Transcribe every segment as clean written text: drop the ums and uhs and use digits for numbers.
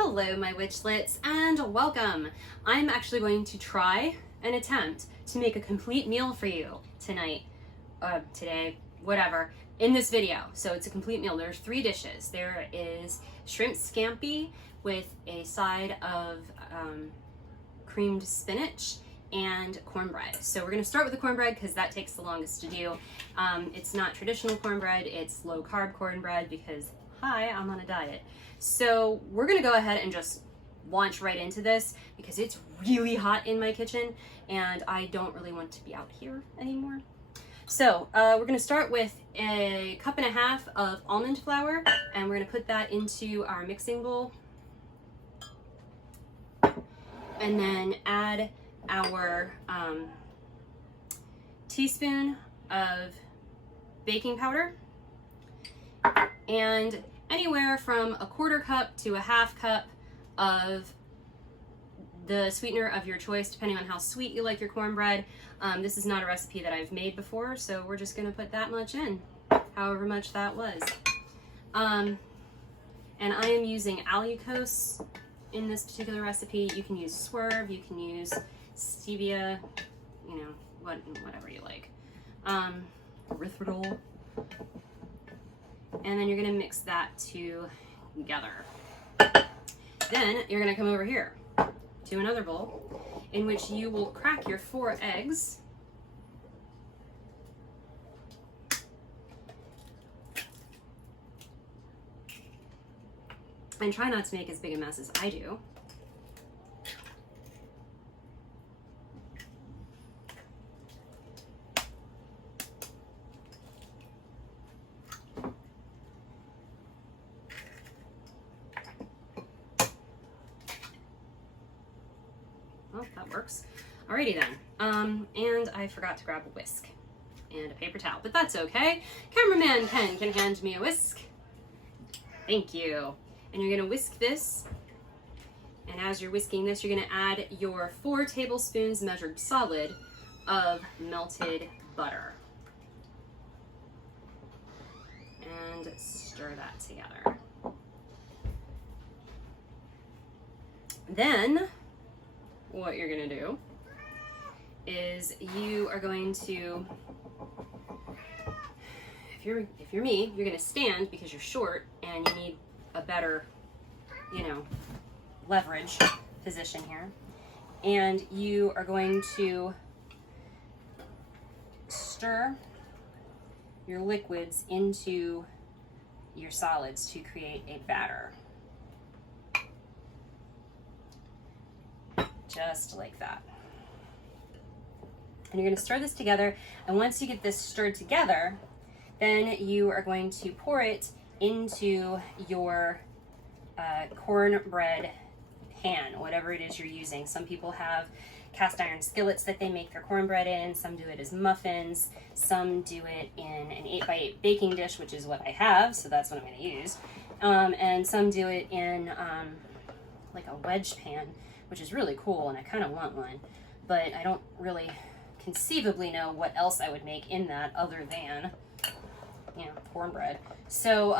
Hello, my witchlets, and welcome. I'm actually going to try and attempt to make a complete meal for you tonight, today, whatever, in this video. So it's a complete meal. There's 3 dishes. There is shrimp scampi with a side of creamed spinach and cornbread. So we're going to start with the cornbread because that takes the longest to do. It's not traditional cornbread, it's low-carb cornbread because, hi, I'm on a diet. So we're going to go ahead and just launch right into this because it's really hot in my kitchen and I don't really want to be out here anymore. So we're going to start with 1.5 cups of almond flour, and we're going to put that into our mixing bowl and then add our teaspoon of baking powder and anywhere from 1/4 cup to 1/2 cup of the sweetener of your choice, depending on how sweet you like your cornbread. This is not a recipe that I've made before, so we're just gonna put that much in, however much that was. And I am using allulose in this particular recipe. You can use swerve, you can use stevia, you know, whatever you like. Erythritol. And then you're gonna mix that together. Then you're gonna come over here to another bowl in which you will crack your 4 eggs. And try not to make as big a mess as I do. Well, that works. Alrighty then. And I forgot to grab a whisk and a paper towel, but that's okay. Cameraman Ken can hand me a whisk. Thank you. And you're gonna whisk this. And as you're whisking this, you're gonna add your 4 tablespoons measured solid of melted butter. And stir that together. Then, what you're gonna do is you are going to, if you're me, you're gonna stand because you're short and you need a better, leverage position here. And you are going to stir your liquids into your solids to create a batter. Just like that. And you're going to stir this together, and once you get this stirred together, then you are going to pour it into your cornbread pan, whatever it is you're using. Some people have cast iron skillets that they make their cornbread in, some do it as muffins, some do it in an 8x8 baking dish, which is what I have, so that's what I'm going to use, and some do it in like a wedge pan, which is really cool, and I kind of want one, but I don't really conceivably know what else I would make in that other than, cornbread. So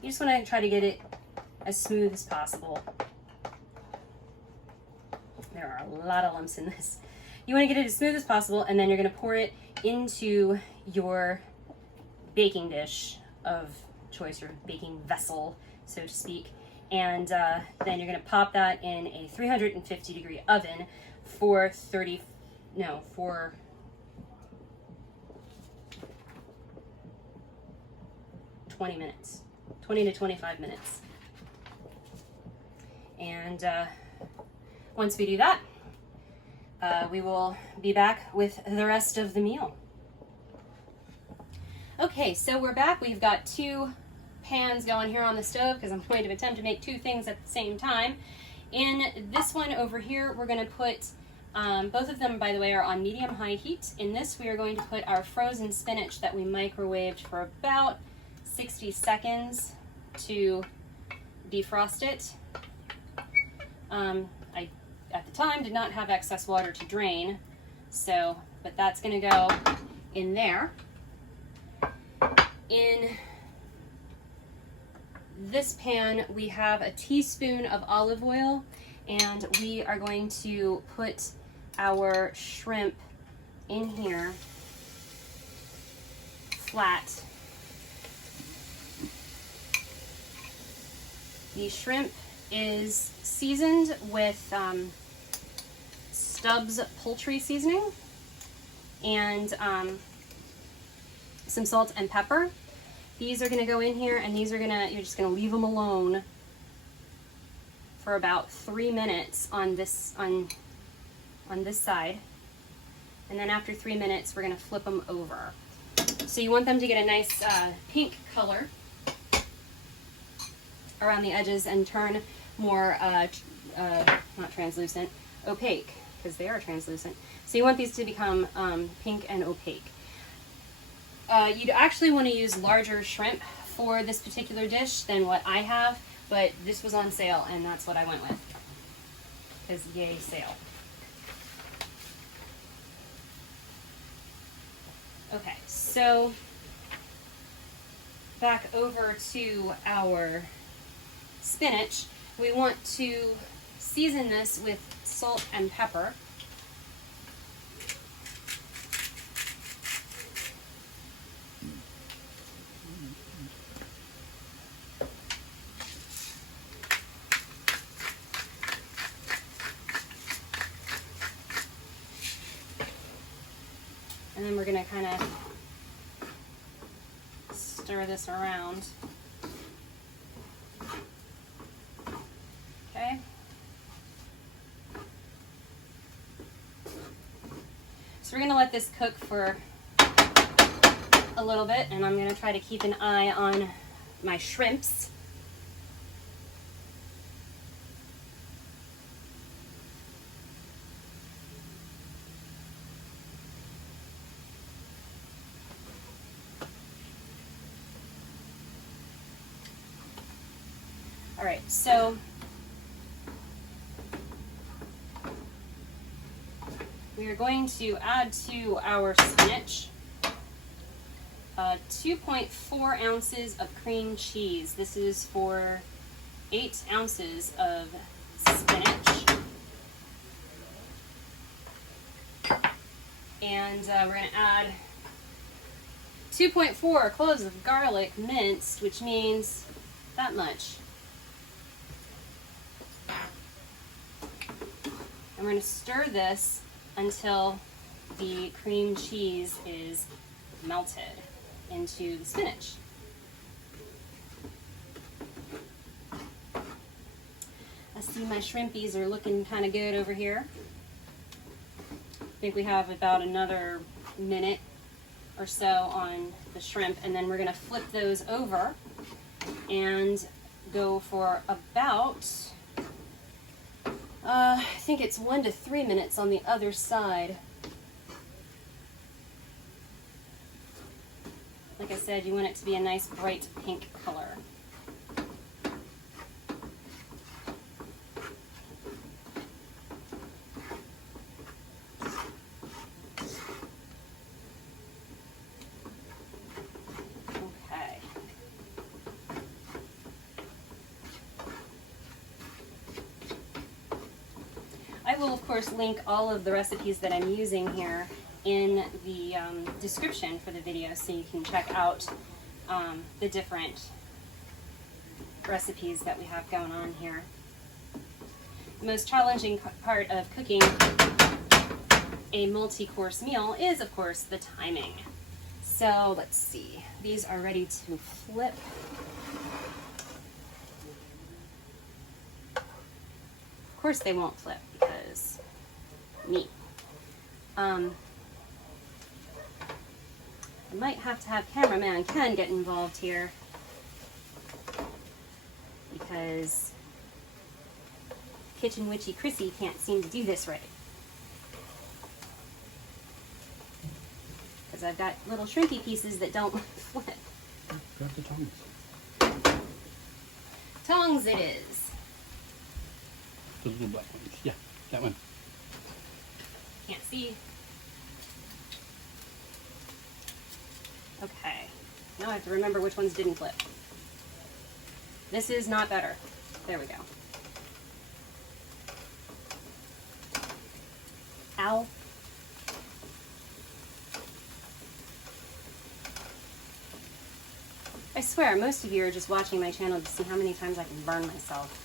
you just want to try to get it as smooth as possible. There are a lot of lumps in this. You want to get it as smooth as possible, and then you're going to pour it into your baking dish of choice, or baking vessel, so to speak. And then you're going to pop that in a 350-degree oven for 20 minutes, 20 to 25 minutes. And once we do that, we will be back with the rest of the meal. Okay, so we're back. We've got 2 pans going here on the stove because I'm going to attempt to make 2 things at the same time. In this one over here, we're going to put, both of them, by the way, are on medium-high heat. In this, we are going to put our frozen spinach that we microwaved for about 60 seconds to defrost it. I, at the time, did not have excess water to drain, but that's going to go in there. In this pan, we have a teaspoon of olive oil, and we are going to put our shrimp in here flat. The shrimp is seasoned with Stubbs poultry seasoning and some salt and pepper. These are going to go in here, and you're just going to leave them alone for about 3 minutes on this side, and then after 3 minutes we're going to flip them over. So you want them to get a nice pink color around the edges and turn more not translucent, opaque, because they are translucent. So you want these to become pink and opaque. You'd actually want to use larger shrimp for this particular dish than what I have, but this was on sale and that's what I went with, because yay sale. Okay, so back over to our spinach. We want to season this with salt and pepper. And then we're going to kind of stir this around. Okay. So we're going to let this cook for a little bit, and I'm going to try to keep an eye on my shrimps. All right, so we are going to add to our spinach 2.4 ounces of cream cheese. This is for 8 ounces of spinach. And we're going to add 2.4 cloves of garlic minced, which means that much. And we're going to stir this until the cream cheese is melted into the spinach. I see my shrimpies are looking kind of good over here. I think we have about another minute or so on the shrimp, and then we're going to flip those over and go for about I think it's 1 to 3 minutes on the other side. Like I said, you want it to be a nice bright pink color. Okay. I will, of course, link all of the recipes that I'm using here in the description for the video, so you can check out the different recipes that we have going on here. The most challenging part of cooking a multi-course meal is, of course, the timing. So let's see. These are ready to flip. Of course they won't flip because me. I might have to have cameraman Ken get involved here because Kitchen Witchy Chrissy can't seem to do this right. Because I've got little shrimpy pieces that don't flip. Grab the tongs. Tongs it is. The little black ones. Yeah, that one. Can't see. Okay. Now I have to remember which ones didn't flip. This is not better. There we go. Ow. I swear, most of you are just watching my channel to see how many times I can burn myself.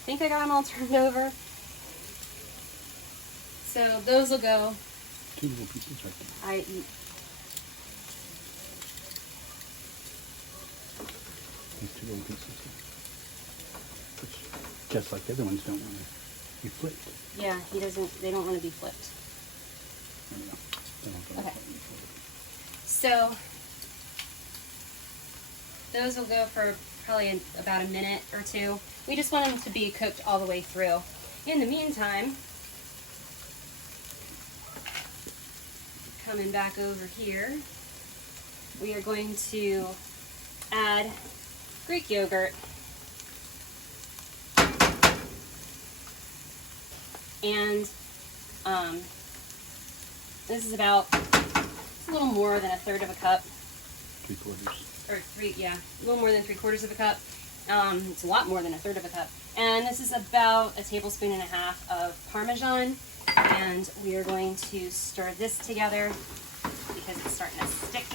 I think I got them all turned over. So those will go. 2 little pieces right there. I eat. These 2 little pieces. Which, just like the other ones, don't want to be flipped. Yeah, he doesn't. They don't want to be flipped. There we go. Then I'll go Okay. and fold So those will go for probably about a minute or 2. We just want them to be cooked all the way through. In the meantime, coming back over here, we are going to add Greek yogurt and this is about, it's a little more than a third of a cup. 3/4. Or a little more than 3/4 of a cup. It's a lot more than a third of a cup. And this is about 1.5 tablespoons of Parmesan. And we are going to stir this together because it's starting to stick.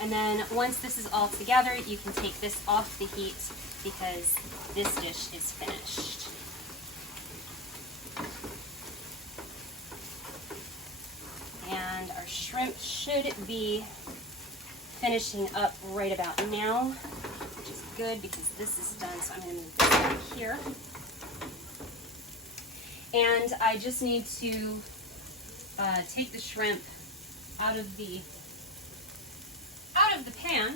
And then once this is all together, you can take this off the heat because this dish is finished. And our shrimp should be finishing up right about now, which is good because this is done. So I'm going to move this back here. And I just need to take the shrimp out of the pan.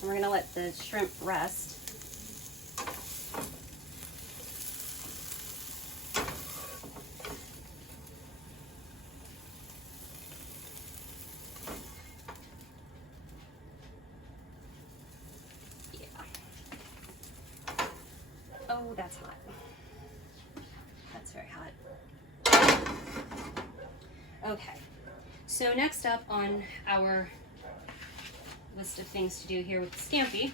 And we're going to let the shrimp rest. Yeah. Oh, that's hot. That's very hot. Okay. So next up on our list of things to do here with the Scampi.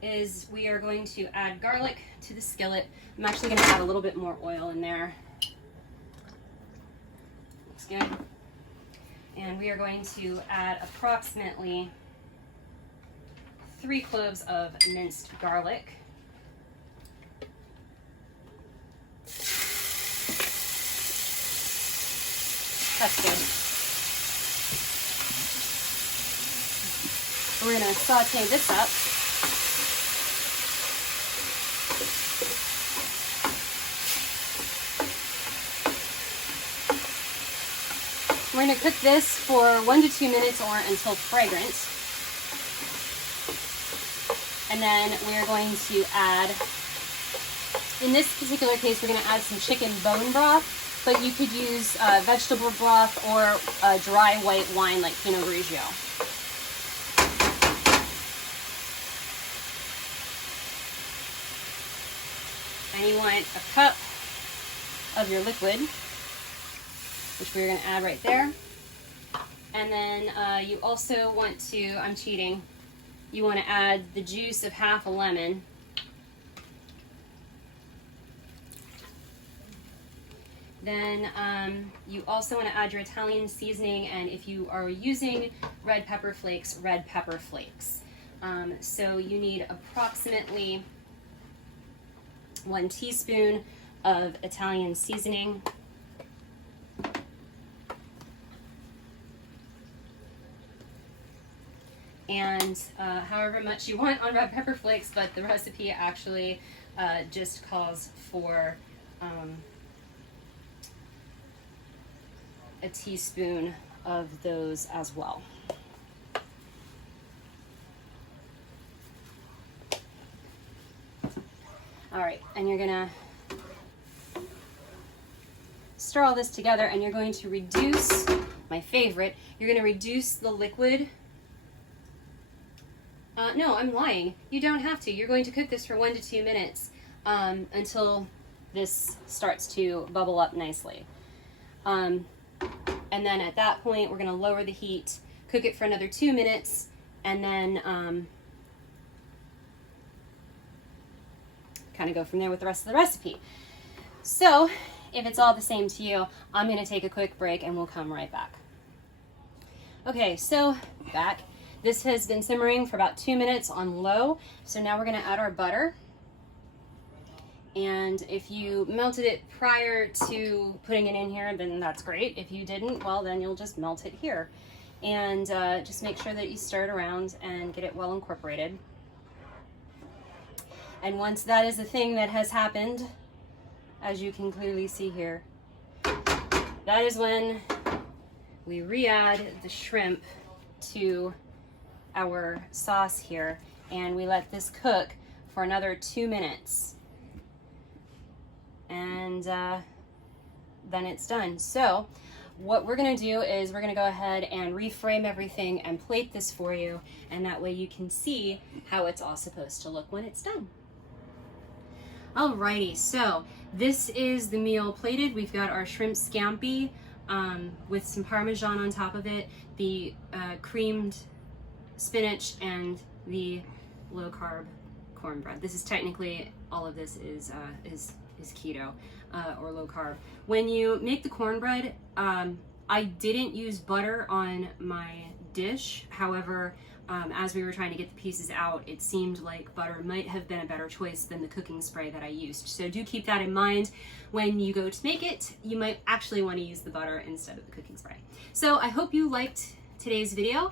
Is we are going to add garlic to the skillet. I'm actually going to add a little bit more oil in there. Looks good. And we are going to add approximately 3 cloves of minced garlic. That's good. We're going to saute this up. We're going to cook this for 1 to 2 minutes or until fragrant. And then we're going to add, in this particular case, we're going to add some chicken bone broth, but you could use vegetable broth or dry white wine like Pinot Grigio. And you want a cup of your liquid, which we're going to add right there. And then you also want to, I'm cheating, you want to add the juice of half a lemon. Then you also want to add your Italian seasoning, and if you are using red pepper flakes, red pepper flakes. So you need approximately 1 teaspoon of Italian seasoning. and however much you want on red pepper flakes, but the recipe actually just calls for a teaspoon of those as well. All right, and you're gonna stir all this together, and you're going to reduce, my favorite, you're gonna reduce the liquid. No, I'm lying. You don't have to. You're going to cook this for 1 to 2 minutes until this starts to bubble up nicely. And then at that point, we're gonna lower the heat, cook it for another 2 minutes, and then kind of go from there with the rest of the recipe. So if it's all the same to you, I'm gonna take a quick break and we'll come right back. Okay, so back. This has been simmering for about 2 minutes on low. So now we're gonna add our butter. And if you melted it prior to putting it in here, then that's great. If you didn't, well, then you'll just melt it here. And just make sure that you stir it around and get it well incorporated. And once that is the thing that has happened, as you can clearly see here, that is when we re-add the shrimp to our sauce here, and we let this cook for another 2 minutes. And then it's done. So what we're gonna do is we're gonna go ahead and reframe everything and plate this for you, and that way you can see how it's all supposed to look when it's done. Alrighty, so this is the meal plated. We've got our shrimp scampi with some Parmesan on top of it, the creamed spinach, and the low-carb cornbread. This is technically, all of this is keto or low-carb. When you make the cornbread, I didn't use butter on my dish. However, as we were trying to get the pieces out, it seemed like butter might have been a better choice than the cooking spray that I used. So do keep that in mind when you go to make it. You might actually want to use the butter instead of the cooking spray. So I hope you liked today's video.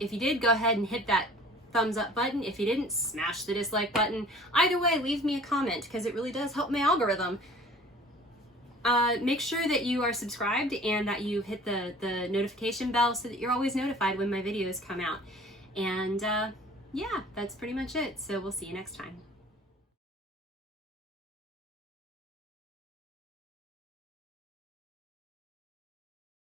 If you did, go ahead and hit that thumbs up button. If you didn't, smash the dislike button. Either way, leave me a comment because it really does help my algorithm. Make sure that you are subscribed and that you hit the notification bell so that you're always notified when my videos come out. And yeah, that's pretty much it. So we'll see you next time.